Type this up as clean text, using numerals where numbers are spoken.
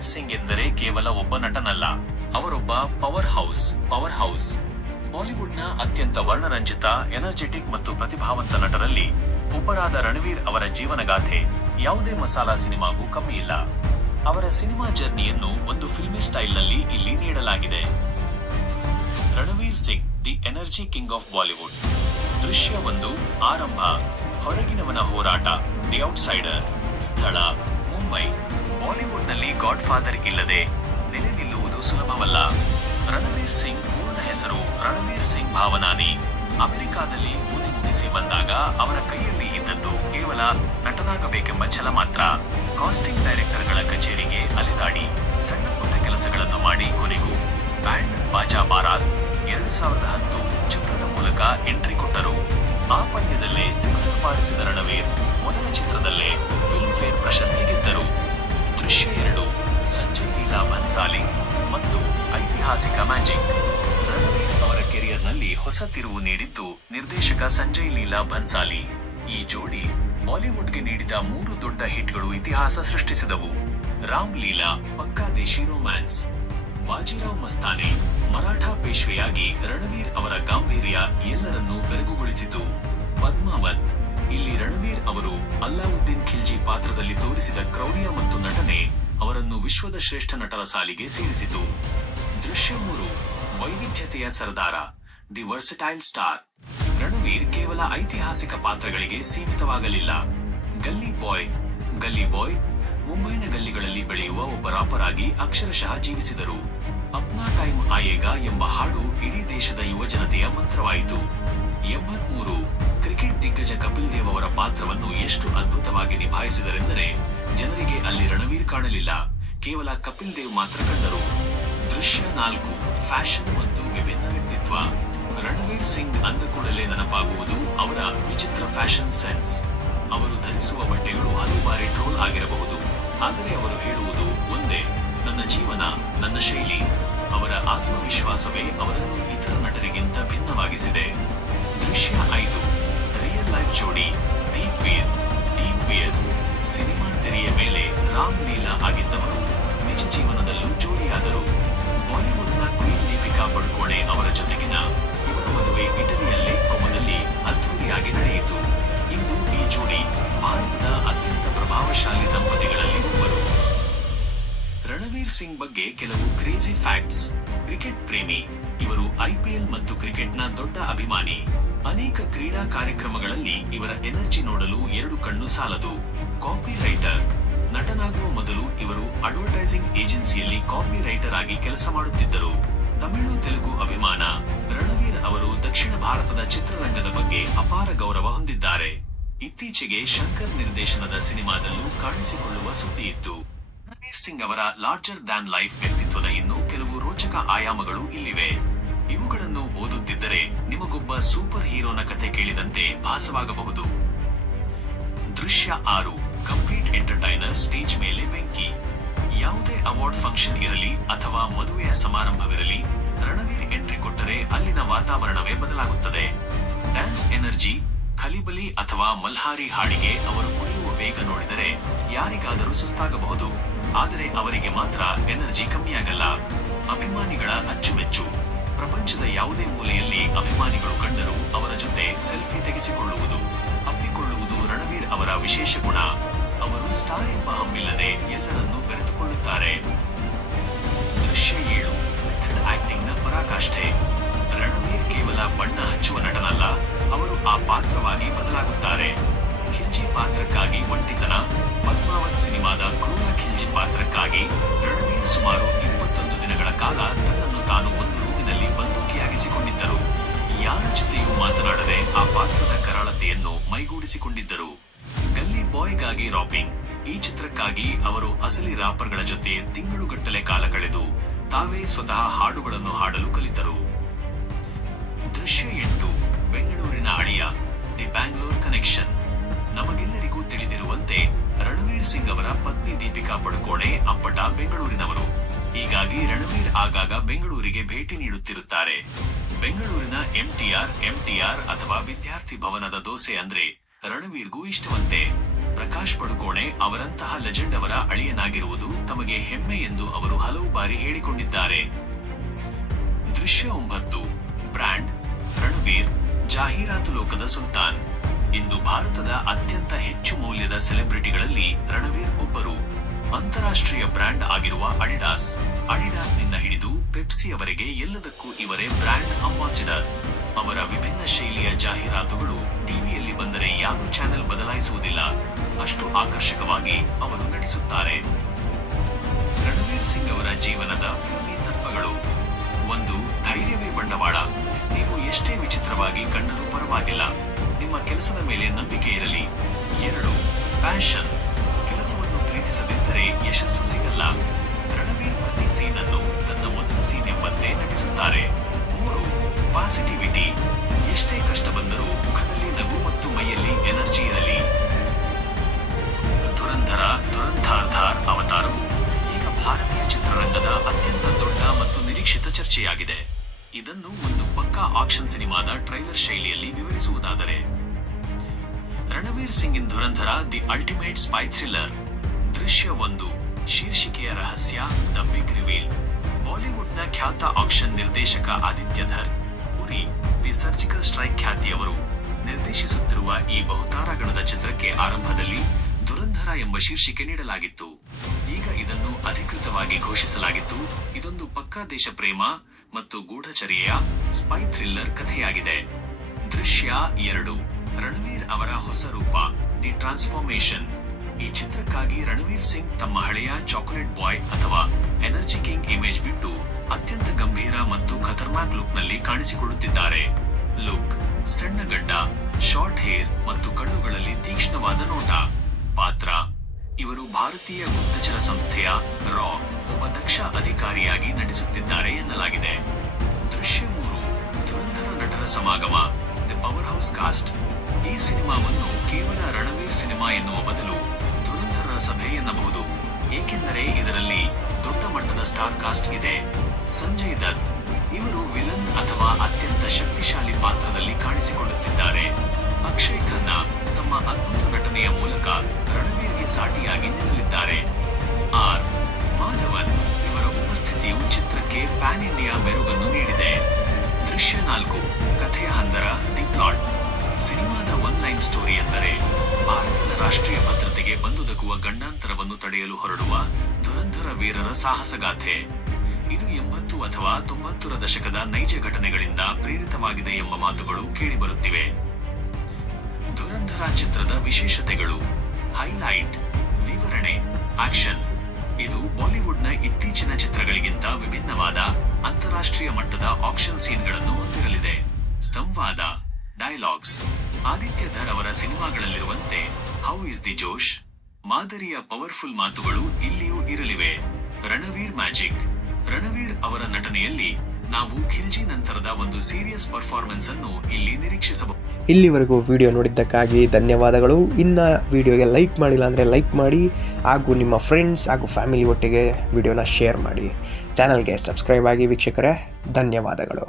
ರಣವೀರ್ ಸಿಂಗ್ ಎಂದರೆ ಕೇವಲ ಒಬ್ಬ ನಟನಲ್ಲ, ಅವರೊಬ್ಬ ಪವರ್ ಹೌಸ್. ಬಾಲಿವುಡ್ನ ಅತ್ಯಂತ ವರ್ಣರಂಜಿತ, ಎನರ್ಜೆಟಿಕ್ ಮತ್ತು ಪ್ರತಿಭಾವಂತ ನಟರಲ್ಲಿ ಒಬ್ಬರಾದ ರಣವೀರ್ ಅವರ ಜೀವನಗಾಥೆ ಯಾವುದೇ ಮಸಾಲಾ ಸಿನಿಮಾಗೂ ಕಮ್ಮಿಯಿಲ್ಲ. ಅವರ ಸಿನಿಮಾ ಜರ್ನಿಯನ್ನು ಒಂದು ಫಿಲ್ಮಿ ಸ್ಟೈಲ್ನಲ್ಲಿ ಇಲ್ಲಿ ನೀಡಲಾಗಿದೆ. Ranveer Singh, the energy king of Bollywood. ದೃಶ್ಯ 1 ಆರಂಭ. ಹೊರಗಿನವನ ಹೋರಾಟ, ದಿ ಔಟ್ಸೈಡರ್. ಸ್ಥಳ ಮುಂಬೈ. ಬಾಲಿವುಡ್ನಲ್ಲಿ ಗಾಡ್ ಫಾದರ್ ಇಲ್ಲದೆ ನೆಲೆ ನಿಲ್ಲುವುದು ಸುಲಭವಲ್ಲ. ರಣವೀರ್ ಸಿಂಗ್ ಪೂರ್ಣ ಹೆಸರು ರಣವೀರ್ ಸಿಂಗ್ ಭಾವನಾನಿ. ಅಮೆರಿಕಾದಲ್ಲಿ ಓದಿ ಮುಗಿಸಿ ಬಂದಾಗ ಅವರ ಕೈಯಲ್ಲಿ ಇದ್ದದ್ದು ಕೇವಲ ನಟನಾಗಬೇಕೆಂಬ ಛಲ ಮಾತ್ರ. ಕಾಸ್ಟಿಂಗ್ ಡೈರೆಕ್ಟರ್ಗಳ ಕಚೇರಿಗೆ ಅಲೆದಾಡಿ ಸಣ್ಣ ಪುಟ್ಟ ಕೆಲಸಗಳನ್ನು ಮಾಡಿ ಕೊನೆಗೂ ಬ್ಯಾಂಡ್ ಬಾಜಾ ಬಾರಾತ್ 2010 ಚಿತ್ರದ ಮೂಲಕ ಎಂಟ್ರಿ ಕೊಟ್ಟರು. ಆ ಪಂದ್ಯದಲ್ಲೇ ಸಿಕ್ಸರ್ ಬಾರಿಸಿದ ರಣವೀರ್ ಮೊದಲ ಚಿತ್ರದಲ್ಲೇ ಫಿಲ್ಮ್ ಫೇರ್ ಪ್ರಶಸ್ತಿ ಗೆದ್ದರು. ದೃಶ್ಯ 2 ಸಂಜಯ್ ಲೀಲಾ ಭನ್ಸಾಲಿ ಮತ್ತು ಐತಿಹಾಸಿಕ ಮ್ಯಾಜಿಕ್. ರಣವೀರ್ ಅವರ ಕೆರಿಯರ್ನಲ್ಲಿ ಹೊಸ ತಿರುವು ನೀಡಿದ್ದು ನಿರ್ದೇಶಕ ಸಂಜಯ್ ಲೀಲಾ ಭನ್ಸಾಲಿ. ಈ ಜೋಡಿ ಬಾಲಿವುಡ್ಗೆ ನೀಡಿದ 3 ದೊಡ್ಡ ಹಿಟ್ಗಳು ಇತಿಹಾಸ ಸೃಷ್ಟಿಸಿದವು. ರಾಮ್ ಲೀಲಾ, ಪಕ್ಕಾ ದೇಶಿ ರೊಮ್ಯಾನ್ಸ್. ಬಾಜಿರಾವ್ ಮಸ್ತಾನಿ, ಮರಾಠ ಪೇಶ್ವೆಯಾಗಿ ರಣವೀರ್ ಅವರ ಗಾಂಭೀರ್ಯ ಎಲ್ಲರನ್ನೂ ಬೆರಗುಗೊಳಿಸಿತು. ಪದ್ಮಾವತ್, ಇಲ್ಲಿ ರಣವೀರ್ ಅವರು ಅಲ್ಲಾವುದ್ದೀನ್ ಖಿಲ್ಜಿ ಪಾತ್ರದಲ್ಲಿ ತೋರಿಸಿದ ಕ್ರೌರ್ಯ ಮತ್ತು ನಟನೆ ಅವರನ್ನು ವಿಶ್ವದ ಶ್ರೇಷ್ಠ ನಟರ ಸಾಲಿಗೆ ಸೇರಿಸಿತು. ದೃಶ್ಯ 3 ವೈವಿಧ್ಯತೆಯ ಸರದಾರ, ದಿ ವರ್ಸಟೈಲ್ ಸ್ಟಾರ್. ರಣವೀರ್ ಕೇವಲ ಐತಿಹಾಸಿಕ ಪಾತ್ರಗಳಿಗೆ ಸೀಮಿತವಾಗಲಿಲ್ಲ. ಗಲ್ಲಿ ಬಾಯ್ ಮುಂಬೈನ ಗಲ್ಲಿಗಳಲ್ಲಿ ಬೆಳೆಯುವ ಒಬ್ಬ ರಾಪರ್ ಆಗಿ ಅಕ್ಷರಶಃ ಜೀವಿಸಿದರು. ಅಪ್ನಾ ಟೈಮ್ ಆಯೇಗಾ ಎಂಬ ಹಾಡು ಇಡೀ ದೇಶದ ಯುವಜನತೆಯ ಮಂತ್ರವಾಯಿತು. 83 ಕ್ರಿಕೆಟ್ ದಿಗ್ಗಜ ಕಪಿಲ್ ದೇವ್ ಅವರ ಪಾತ್ರವನ್ನು ಎಷ್ಟು ಅದ್ಭುತವಾಗಿ ನಿಭಾಯಿಸಿದರೆಂದರೆ ಜನರಿಗೆ ಅಲ್ಲಿ ರಣವೀರ್ ಕಾಣಲಿಲ್ಲ, ಕೇವಲ ಕಪಿಲ್ ದೇವ್ ಮಾತ್ರ ಕಂಡರು. ದೃಶ್ಯ 4 ಫ್ಯಾಷನ್ ಮತ್ತು ವಿಭಿನ್ನ ವ್ಯಕ್ತಿತ್ವ. ರಣವೀರ್ ಸಿಂಗ್ ಅಂದ ಕೂಡಲೇ ನೆನಪಾಗುವುದು ಅವರ ವಿಚಿತ್ರ ಫ್ಯಾಷನ್ ಸೆನ್ಸ್. ಅವರು ಧರಿಸುವ ಬಟ್ಟೆಗಳು ಹಲವು ಬಾರಿ ಟ್ರೋಲ್ ಆಗಿರಬಹುದು, ಆದರೆ ಅವರು ಹೇಳುವುದು ಒಂದೇ, ನನ್ನ ಜೀವನ, ನನ್ನ ಶೈಲಿ. ಅವರ ಆತ್ಮವಿಶ್ವಾಸವೇ ಅವರನ್ನು ಇತರ ನಟರಿಗಿಂತ ಭಿನ್ನವಾಗಿಸಿದೆ. ದೃಶ್ಯ 5 ರಿಯಲ್ ಲೈಫ್ ಜೋಡಿ, ಡೀಪ್ ವೀರ್. ಸಿನಿಮಾ ತೆರೆಯ ಮೇಲೆ ರಾಮ್ ಲೀಲಾ ಆಗಿದ್ದವರು ನಿಜ ಜೀವನದಲ್ಲೂ ಜೋಡಿಯಾದರು. ಬಾಲಿವುಡ್ನ ಕ್ವೀನ್ ದೀಪಿಕಾ ಪಡುಕೋಣೆ ಅವರ ಜೊತೆಗಿನ ಇವರ ಮದುವೆ ಇಟಲಿಯಲ್ಲೇ ಕೊಮದಲ್ಲಿ ಅದ್ಧೂರಿಯಾಗಿ ನಡೆಯಿತು. ಇಂದು ಈ ಜೋಡಿ ಭಾರತದ ಅತ್ಯಂತ ಪ್ರಭಾವಶಾಲಿ ದಂಪತಿಗಳಲ್ಲಿ ಒಬ್ಬರು. ರಣವೀರ್ ಸಿಂಗ್ ಬಗ್ಗೆ ಕೆಲವು ಕ್ರೇಜಿ ಫ್ಯಾಕ್ಟ್ಸ್. ಕ್ರಿಕೆಟ್ ಪ್ರೇಮಿ, ಇವರು ಐಪಿಎಲ್ ಮತ್ತು ಕ್ರಿಕೆಟ್ನ ದೊಡ್ಡ ಅಭಿಮಾನಿ. ಅನೇಕ ಕ್ರೀಡಾ ಕಾರ್ಯಕ್ರಮಗಳಲ್ಲಿ ಇವರ ಎನರ್ಜಿ ನೋಡಲು 2 ಕಣ್ಣು ಸಾಲದು. ಕಾಪಿ ರೈಟರ್, ನಟನಾಗುವ ಮೊದಲು ಇವರು ಅಡ್ವರ್ಟೈಸಿಂಗ್ ಏಜೆನ್ಸಿಯಲ್ಲಿ ಕಾಪಿ ರೈಟರ್ ಆಗಿ ಕೆಲಸ ಮಾಡುತ್ತಿದ್ದರು. ತಮಿಳು ತೆಲುಗು ಅಭಿಮಾನ. ರಣವೀರ್ ಅವರು ದಕ್ಷಿಣ ಭಾರತದ ಚಿತ್ರರಂಗದ ಬಗ್ಗೆ ಅಪಾರ ಗೌರವ ಹೊಂದಿದ್ದಾರೆ. ಇತ್ತೀಚೆಗೆ ಶಂಕರ್ ನಿರ್ದೇಶನದ ಸಿನಿಮಾದಲ್ಲೂ ಕಾಣಿಸಿಕೊಳ್ಳುವ ಸುದ್ದಿ ಇತ್ತು. ರಣವೀರ್ ಸಿಂಗ್ ಅವರ ಲಾರ್ಜರ್ ದ್ಯಾನ್ ಲೈಫ್ ವ್ಯಕ್ತಿತ್ವದ ಇನ್ನೂ ಕೆಲವು ರೋಚಕ ಆಯಾಮಗಳು ಇಲ್ಲಿವೆ. ಇವುಗಳನ್ನು ಓದುತ್ತಿದ್ದರೆ ನಿಮಗೊಬ್ಬ ಸೂಪರ್ ಹೀರೋನ ಕಥೆ ಕೇಳಿದಂತೆ ಭಾಸವಾಗಬಹುದು. ದೃಶ್ಯ 6 ಕಂಪ್ಲೀಟ್ ಎಂಟರ್ಟೈನರ್. ಸ್ಟೇಜ್ ಮೇಲೆ ಬೆಂಕಿ. ಯಾವುದೇ ಅವಾರ್ಡ್ ಫಂಕ್ಷನ್ ಇರಲಿ ಅಥವಾ ಮದುವೆಯ ಸಮಾರಂಭವಿರಲಿ, ರಣವೀರ್ ಎಂಟ್ರಿ ಕೊಟ್ಟರೆ ಅಲ್ಲಿನ ವಾತಾವರಣವೇ ಬದಲಾಗುತ್ತದೆ. ಡ್ಯಾನ್ಸ್ ಎನರ್ಜಿ, ಖಲಿಬಲಿ ಅಥವಾ ಮಲ್ಹಾರಿ ಹಾಡಿಗೆ ಅವರು ಕುಣಿಯುವ ವೇಗ ನೋಡಿದರೆ ಯಾರಿಗಾದರೂ ಸುಸ್ತಾಗಬಹುದು, ಆದರೆ ಅವರಿಗೆ ಮಾತ್ರ ಎನರ್ಜಿ ಕಮ್ಮಿಯಾಗಲ್ಲ. ಅಭಿಮಾನಿಗಳ ಅಚ್ಚುಮೆಚ್ಚು. ಪ್ರಪಂಚದ ಯಾವುದೇ ಮೂಲೆಯಲ್ಲಿ ಅಭಿಮಾನಿಗಳು ಕಂಡರೂ ಅವರ ಜೊತೆ ಸೆಲ್ಫಿ ತೆಗೆಸಿಕೊಳ್ಳುವುದು, ಅಪ್ಪಿಕೊಳ್ಳುವುದು ರಣವೀರ್ ಅವರ ವಿಶೇಷ ಗುಣ. ಅವರು ಸ್ಟಾರ್ ಎಂಬ ಹಮ್ಮಿಲ್ಲದೆ ಎಲ್ಲರನ್ನೂ ಬೆರೆತುಕೊಳ್ಳುತ್ತಾರೆ. ದೃಶ್ಯ 7 ಮೆಥಡ್ ಆಕ್ಟಿಂಗ್ ನ ಪರಾಕಾಷ್ಠೆ. ರಣವೀರ್ ಕೇವಲ ಬಣ್ಣ ಹಚ್ಚುವ ನಟನಲ್ಲ, ಅವರು ಆ ಪಾತ್ರವಾಗಿ ಬದಲಾಗುತ್ತಾರೆ. ಖಿಲ್ಜಿ ಪಾತ್ರಕ್ಕಾಗಿ ಒಂಟಿತನ. ಪದ್ಮಾವತ್ ಸಿನಿಮಾದ ಕ್ರೂರ ಖಿಲ್ಜಿ ಪಾತ್ರಕ್ಕಾಗಿ ರಣವೀರ್ ಸುಮಾರು 21 ದಿನಗಳ ಕಾಲ ತನ್ನನ್ನು ತಾನು ಒಂದು ರೂಮಿನಲ್ಲಿ ಬಂದೂಕಿಯಾಗಿಸಿಕೊಂಡಿದ್ದರು. ಯಾರ ಜೊತೆಯೂ ಮಾತನಾಡದೆ ಆ ಪಾತ್ರದ ಕರಾಳತೆಯನ್ನು ಮೈಗೂಡಿಸಿಕೊಂಡಿದ್ದರು. ಗಲ್ಲಿ ಬಾಯ್ಗಾಗಿ ರಾಪಿಂಗ್. ಈ ಚಿತ್ರಕ್ಕಾಗಿ ಅವರು ಅಸಲಿ ರಾಪರ್ಗಳ ಜೊತೆ ತಿಂಗಳುಗಟ್ಟಲೆ ಕಾಲ ಕಳೆದು ತಾವೇ ಸ್ವತಃ ಹಾಡುಗಳನ್ನು ಹಾಡಲು ಕಲಿತರು. ದೃಶ್ಯ 8 ಬೆಂಗಳೂರಿನ ಅಳಿಯ, ದಿ ಬ್ಯಾಂಗ್ಳೂರ್ ಕನೆಕ್ಷನ್. ನಮಗೆಲ್ಲರಿಗೂ ತಿಳಿದಿರುವಂತೆ ರಣವೀರ್ ಸಿಂಗ್ ಅವರ ಪತ್ನಿ ದೀಪಿಕಾ ಪಡುಕೋಣೆ ಅಪ್ಪಟ ಬೆಂಗಳೂರಿನವರು. ಹೀಗಾಗಿ ರಣವೀರ್ ಆಗಾಗ ಬೆಂಗಳೂರಿಗೆ ಭೇಟಿ ನೀಡುತ್ತಿರುತ್ತಾರೆ. ಬೆಂಗಳೂರಿನ ಎಂಟಿಆರ್ ಅಥವಾ ವಿದ್ಯಾರ್ಥಿ ಭವನದ ದೋಸೆ ಅಂದ್ರೆ ರಣವೀರ್ಗೂ ಇಷ್ಟವಂತೆ. ಪ್ರಕಾಶ್ ಪಡುಕೋಣೆ ಅವರಂತಹ ಲೆಜೆಂಡ್ ಅವರ ಅಳಿಯನಾಗಿರುವುದು ತಮಗೆ ಹೆಮ್ಮೆ ಎಂದು ಅವರು ಹಲವು ಬಾರಿ ಹೇಳಿಕೊಂಡಿದ್ದಾರೆ. ದೃಶ್ಯ 9. ಬ್ರ್ಯಾಂಡ್ ರಣವೀರ್ ಜಾಹೀರಾತು ಲೋಕದ ಸುಲ್ತಾನ್. ಇಂದು ಭಾರತದ ಅತ್ಯಂತ ಹೆಚ್ಚು ಮೌಲ್ಯದ ಸೆಲೆಬ್ರಿಟಿಗಳಲ್ಲಿ ರಣವೀರ್ ಒಬ್ಬರು. ಅಂತಾರಾಷ್ಟ್ರೀಯ ಬ್ರ್ಯಾಂಡ್ ಆಗಿರುವ ಅಡಿಡಾಸ್ನಿಂದ ಹಿಡಿದು ಪೆಪ್ಸಿಯವರೆಗೆ ಎಲ್ಲದಕ್ಕೂ ಇವರೇ ಬ್ರ್ಯಾಂಡ್ ಅಂಬಾಸಿಡರ್. ಅವರ ವಿಭಿನ್ನ ಶೈಲಿಯ ಜಾಹೀರಾತುಗಳು ಟಿವಿಯಲ್ಲಿ ಬಂದರೆ ಯಾರು ಚಾನೆಲ್ ಬದಲಾಯಿಸುವುದಿಲ್ಲ, ಅಷ್ಟು ಆಕರ್ಷಕವಾಗಿ ಅವರು ನಟಿಸುತ್ತಾರೆ. ರಣವೀರ್ ಸಿಂಗ್ ಅವರ ಜೀವನದ ಫಿಲ್ಮಿ ತತ್ವಗಳು. 1. ಧೈರ್ಯವೇ ಬಂಡವಾಳ. ನೀವು ಎಷ್ಟೇ ವಿಚಿತ್ರವಾಗಿ ಕಂಡರೂ ಪರವಾಗಿಲ್ಲ, ನಿಮ್ಮ ಕೆಲಸದ ಮೇಲೆ ನಂಬಿಕೆ ಇರಲಿ. 2. ಪ್ಯಾಷನ್. ಕೆಲಸವನ್ನು ಪ್ರೀತಿಸದಿದ್ದರೆ ಯಶಸ್ಸು ಸಿಗಲ್ಲ. ರಣವೀರ್ ಪ್ರತಿ ಸೀನ್ ಅನ್ನು ತನ್ನ ಮೊದಲ ಸೀನ್ ಎಂಬಂತೆ ನಟಿಸುತ್ತಾರೆ. 3. ಪಾಸಿಟಿವಿಟಿ. ಎಷ್ಟೇ ಕಷ್ಟ ಬಂದರೂ ಮುಖದಲ್ಲಿ ನಗು ಮತ್ತು ಮೈಯಲ್ಲಿ ಎನರ್ಜಿ ಇರಲಿ. ಧುರಂಧರ್ ಅವತಾರವು ಈಗ ಭಾರತೀಯ ಚಿತ್ರರಂಗದ ಅತ್ಯಂತ ದೊಡ್ಡ ಮತ್ತು ನಿರೀಕ್ಷಿತ ಚರ್ಚೆಯಾಗಿದೆ. ಇದನ್ನು ಒಂದು ಪಕ್ಕಾ ಆಕ್ಷನ್ ಸಿನಿಮಾದ ಟ್ರೈಲರ್ ಶೈಲಿಯಲ್ಲಿ ವಿವರಿಸುವುದಾದರೆ, ರಣವೀರ್ ಸಿಂಗ್ ಇನ್ ಧುರಂಧರ ದಿ ಅಲ್ಟಿಮೇಟ್ ಸ್ಪೈ ಥ್ರಿಲ್ಲರ್. ದೃಶ್ಯ 1. ಶೀರ್ಷಿಕೆಯ ರಹಸ್ಯ ದ ಬಿಗ್ ರಿವೀಲ್. ಬಾಲಿವುಡ್ನ ಖ್ಯಾತ ಆಕ್ಷನ್ ನಿರ್ದೇಶಕ ಆದಿತ್ಯ ಧರ್ ಉರಿ ದಿ ಸರ್ಜಿಕಲ್ ಸ್ಟ್ರೈಕ್ ಖ್ಯಾತಿಯವರು ನಿರ್ದೇಶಿಸುತ್ತಿರುವ ಈ ಬಹುತಾರಾಗಣದ ಚಿತ್ರಕ್ಕೆ ಆರಂಭದಲ್ಲಿ ಧುರಂಧರ ಎಂಬ ಶೀರ್ಷಿಕೆ ನೀಡಲಾಗಿತ್ತು. ಈಗ ಇದನ್ನು ಅಧಿಕೃತವಾಗಿ ಘೋಷಿಸಲಾಗಿದ್ದು, ಇದೊಂದು ಪಕ್ಕಾ ದೇಶ ಪ್ರೇಮ ಮತ್ತು ಗೂಢಚರ್ಯೆಯ ಸ್ಪೈ ಥ್ರಿಲ್ಲರ್ ಕಥೆಯಾಗಿದೆ. ದೃಶ್ಯ 2. ರಣವೀರ್ ಅವರ ಹೊಸ ರೂಪ ದಿ ಟ್ರಾನ್ಸ್ಫಾರ್ಮೇಶನ್. ಈ ಚಿತ್ರಕ್ಕಾಗಿ ರಣವೀರ್ ಸಿಂಗ್ ತಮ್ಮ ಹಳೆಯ ಚಾಕೊಲೇಟ್ ಬಾಯ್ ಅಥವಾ ಎನರ್ಜಿ ಕಿಂಗ್ ಇಮೇಜ್ ಬಿಟ್ಟು ಅತ್ಯಂತ ಗಂಭೀರ ಮತ್ತು ಖತರ್ನಾಕ್ ಲುಕ್ ನಲ್ಲಿ ಕಾಣಿಸಿಕೊಳ್ಳುತ್ತಿದ್ದಾರೆ. ಲುಕ್ ಸಣ್ಣ ಗಡ್ಡ, ಶಾರ್ಟ್ ಹೇರ್ ಮತ್ತು ಕಣ್ಣುಗಳಲ್ಲಿ ತೀಕ್ಷ್ಣವಾದ ನೋಟ. ಪಾತ್ರ ಇವರು ಭಾರತೀಯ ಗುಪ್ತಚರ ಸಂಸ್ಥೆಯ ಒಬ್ಬ ದಕ್ಷ ಅಧಿಕಾರಿಯಾಗಿ ನಟಿಸುತ್ತಿದ್ದಾರೆ ಎನ್ನಲಾಗಿದೆ. ದೃಶ್ಯ 3. ಧುರಂಧರ ನಟರ ಸಮಾಗಮ ದಿ ಪವರ್ ಹೌಸ್ ಕಾಸ್ಟ್. ಈ ಸಿನಿಮಾವನ್ನು ಕೇವಲ ರಣವೀರ್ ಸಿನಿಮಾ ಎನ್ನುವ ಬದಲು ಧುರಂಧರ ಸಭೆ ಎನ್ನಬಹುದು, ಏಕೆಂದರೆ ಇದರಲ್ಲಿ ದೊಡ್ಡ ಮಟ್ಟದ ಸ್ಟಾರ್ ಕಾಸ್ಟ್ ಇದೆ. ಸಂಜಯ್ ದತ್ ಇವರು ವಿಲನ್ ಅಥವಾ ಅತ್ಯಂತ ಶಕ್ತಿಶಾಲಿ ಪಾತ್ರದಲ್ಲಿ ಕಾಣಿಸಿಕೊಳ್ಳುತ್ತಿದ್ದಾರೆ. ಅಕ್ಷಯ್ ಖನ್ನಾ ತಮ್ಮ ಅದ್ಭುತ ನಟನೆಯ ಮೂಲಕ ರಣವೀರ್ಗೆ ಸಾಟಿಯಾಗಿ ನಿಲ್ಲಲಿದ್ದಾರೆ. ಆರ್ ಮಾಧವನ್ ಇವರ ಉಪಸ್ಥಿತಿಯು ಚಿತ್ರಕ್ಕೆ ಪ್ಯಾನ್ ಇಂಡಿಯಾ ಮೆರುಗನ್ನು ನೀಡಿದೆ. ದೃಶ್ಯ 4. ಕಥೆಯ ಹಂದರ ದಿ ಪ್ಲಾಟ್. ಸಿನಿಮಾದ ಒನ್ ಲೈನ್ ಸ್ಟೋರಿ ಎಂದರೆ ಭಾರತದ ರಾಷ್ಟ್ರೀಯ ಭದ್ರತೆಗೆ ಬಂದೊದಗುವ ಗಂಡಾಂತರವನ್ನು ತಡೆಯಲು ಹೊರಡುವ ಧುರಂಧರ ವೀರರ ಸಾಹಸಗಾಥೆ. ಇದು 80 ಅಥವಾ 90ರ ದಶಕದ ನೈಜ ಘಟನೆಗಳಿಂದ ಪ್ರೇರಿತವಾಗಿದೆ ಎಂಬ ಮಾತುಗಳು ಕೇಳಿಬರುತ್ತಿವೆ. ಧುರಂಧರ ಚಿತ್ರದ ವಿಶೇಷತೆಗಳು. ಹೈಲೈಟ್ ವಿವರಣೆ ಆಕ್ಷನ್. ಇದು ಬಾಲಿವುಡ್ನ ಇತ್ತೀಚಿನ ಚಿತ್ರಗಳಿಗಿಂತ ವಿಭಿನ್ನವಾದ ಅಂತಾರಾಷ್ಟ್ರೀಯ ಮಟ್ಟದ ಆಕ್ಷನ್ ಸೀನ್ಗಳನ್ನು ಹೊಂದಿರಲಿದೆ. ಸಂವಾದ ಡೈಲಾಗ್ಸ್. ಆದಿತ್ಯ ಧರ್ ಅವರ ಸಿನಿಮಾಗಳಲ್ಲಿರುವಂತೆ ಹೌ ಇಸ್ ದಿ ಜೋಶ್ ಮಾದರಿಯ ಪವರ್ಫುಲ್ ಮಾತುಗಳು ಇಲ್ಲಿಯೂ ಇರಲಿವೆ. ರಣವೀರ್ ಮ್ಯಾಜಿಕ್. ರಣವೀರ್ ಅವರ ನಟನೆಯಲ್ಲಿ ನಾವು ಖಿಲ್ಜಿ ನಂತರದ ಒಂದು ಸೀರಿಯಸ್ ಪರ್ಫಾರ್ಮೆನ್ಸ್ ಅನ್ನು ಇಲ್ಲಿ ನಿರೀಕ್ಷಿಸಬಹುದು. ಇಲ್ಲಿವರೆಗೂ ವಿಡಿಯೋ ನೋಡಿದ್ದಕ್ಕಾಗಿ ಧನ್ಯವಾದಗಳು. ಇನ್ನು ವಿಡಿಯೋಗೆ ಲೈಕ್ ಮಾಡಿಲ್ಲ ಅಂದರೆ ಲೈಕ್ ಮಾಡಿ, ಹಾಗೂ ನಿಮ್ಮ ಫ್ರೆಂಡ್ಸ್ ಹಾಗೂ ಫ್ಯಾಮಿಲಿ ಒಟ್ಟಿಗೆ ವಿಡಿಯೋನ ಶೇರ್ ಮಾಡಿ. ಚಾನಲ್ಗೆ ಸಬ್ಸ್ಕ್ರೈಬ್ ಆಗಿ ವೀಕ್ಷಕರೇ, ಧನ್ಯವಾದಗಳು.